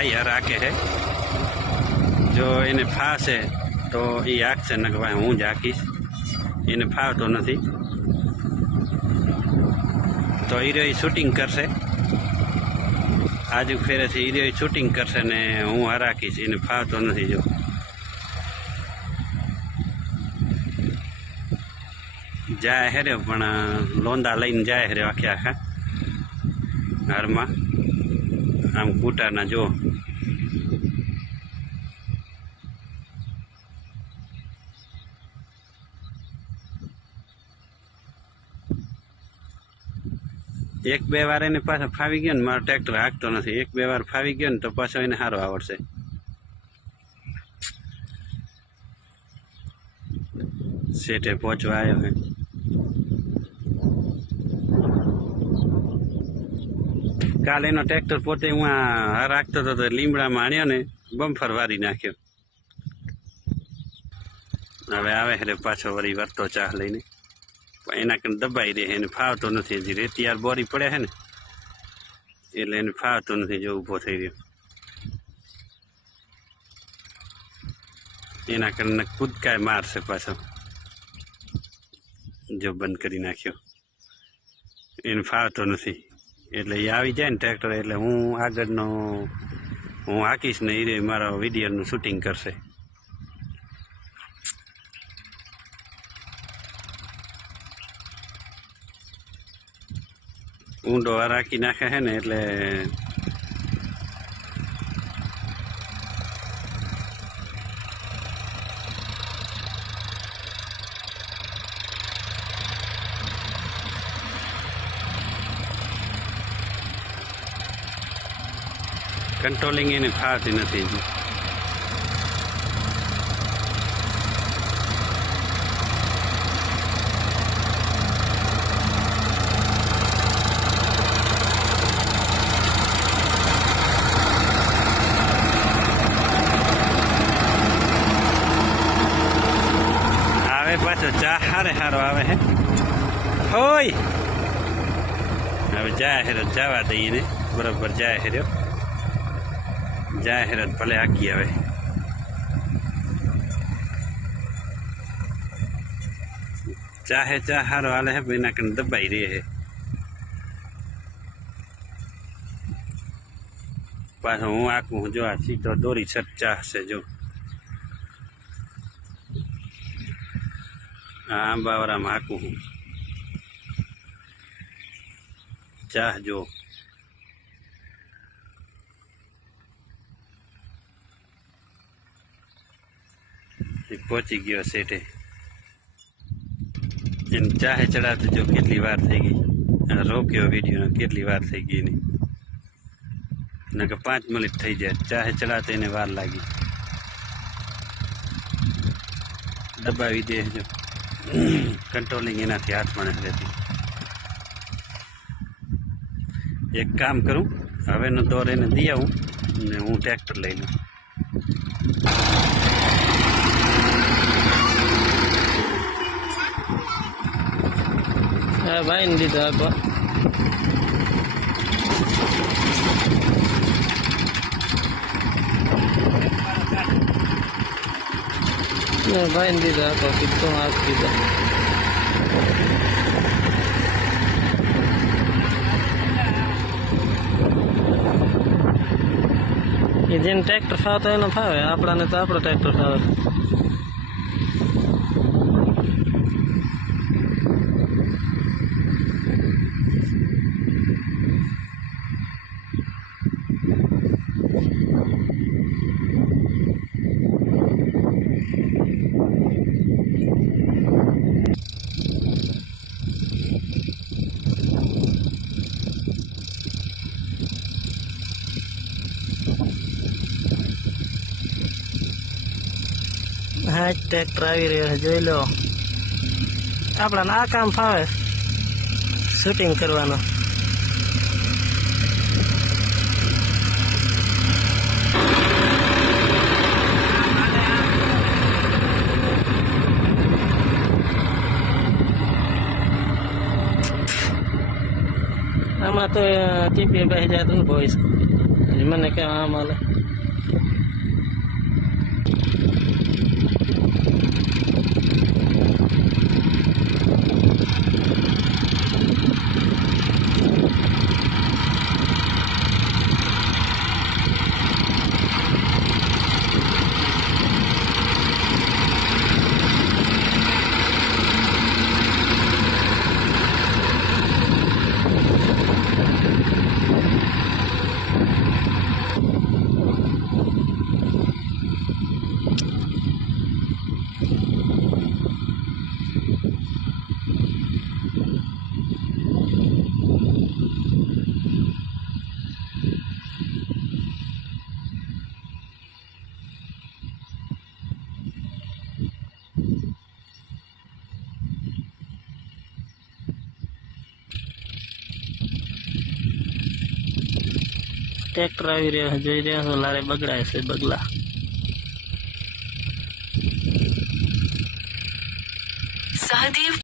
ભાઈ હરાકે હે? જો એને ફાશે તો એ આખશે ને ભાઈ હું જ આખીશ. એને ફાવતો નથી. તો હીરો શૂટિંગ કરશે. આજુ ફેરેથી હીરો શૂટિંગ કરશે ને હું હરાકીશ એને ફાવતો નથી જો. જાય હેરે પણ લોંદા લઈને જાય હેરે આખે આખા હારમાં આમ કૂટાના જો. એક બે વાર એને પાછો ફાવી ગયો ને, મારો ટ્રેક્ટર હાંકતો નથી. એક બે વાર ફાવી ગયો ને, તો પાછો એને સારો આવડશે. સેટે પહોંચવા આવ્યો હે. કાલે એનો ટ્રેક્ટર પોતે હું રાખતો હતો તો લીમડામાં આણ્યો ને બમ્ફર વારી નાખ્યો. હવે આવે એટલે પાછો વળી વરતો ચાહ લઈને. એના કંઈ દબાઈ રહે એને ફાવતો નથી હજી રેતિયાર બોરી પડે છે ને. એટલે એને ફાવતો નથી જો ઊભો થઈ રહ્યો. એના કારણે કૂદકાય મારશે પાછો. જો બંધ કરી નાખ્યો. એને ફાવતો નથી. એટલે એ આવી જાય ને ટ્રેક્ટર એટલે હું આગળનો, હું હાકીશ ને એ મારા વિડીયોનું શૂટિંગ કરશે. ઊંડો રાખી નાખે છે ને એટલે કંટ્રોલિંગ એને ફાવતી નથી આવે પાછો ચા હારે હારો આવે હે હોય હવે જાય હેરો જવા દઈએ ને બરોબર જાય હેર્યો જાય હેરો ભલે હાકી આવે. ચાહે ચા હારો હાલે હે એના કને દબાઈ રહે હે. પાછો હું આખું જો આ સીધો દોરી સટ ચાહશે જો. આ આંબાવાળામાં હાકું હું. ચાહ જો. એ પહોંચી ગયો સેઠે એને ચાહે ચડાવતી જો કેટલી વાર થઈ ગઈ. અને રોક્યો વીડિયો કેટલી વાર થઈ ગઈ એની. કે પાંચ મિનિટ થઈ જાય. ચાહે ચડાવતો એને વાર લાગી. દબાવી દે જો. કંટ્રોલિંગ એનાથી હાથમાં નથી રહેતી. એક કામ કરું. હવેનો દોર એને દઈ આવું ને હું ટ્રેક્ટર લઈ લઉં. હા ભાઈ, ને દીધો આપો ભાઈ, ને દીધો આપો કીધું હાથ દીધા જેને ટ્રેક્ટર ફાવતો એનો ફાવે, આપણાને તો આપણો ટ્રેક્ટર ફાવે. હા ટ્રેક્ટર આવી રહ્યો જોઈ લો. આપણાને આ કામ ફાવે. શૂટિંગ કરવાનું. આમાં તો ટીપી બે જાય તો ભોઈશ મને કેમ આ હાલે ટ્રેક્ટર આવી રહ્યા જોઈ રહ્યા છો લારે બગડાય છે બગલા. સહદેવ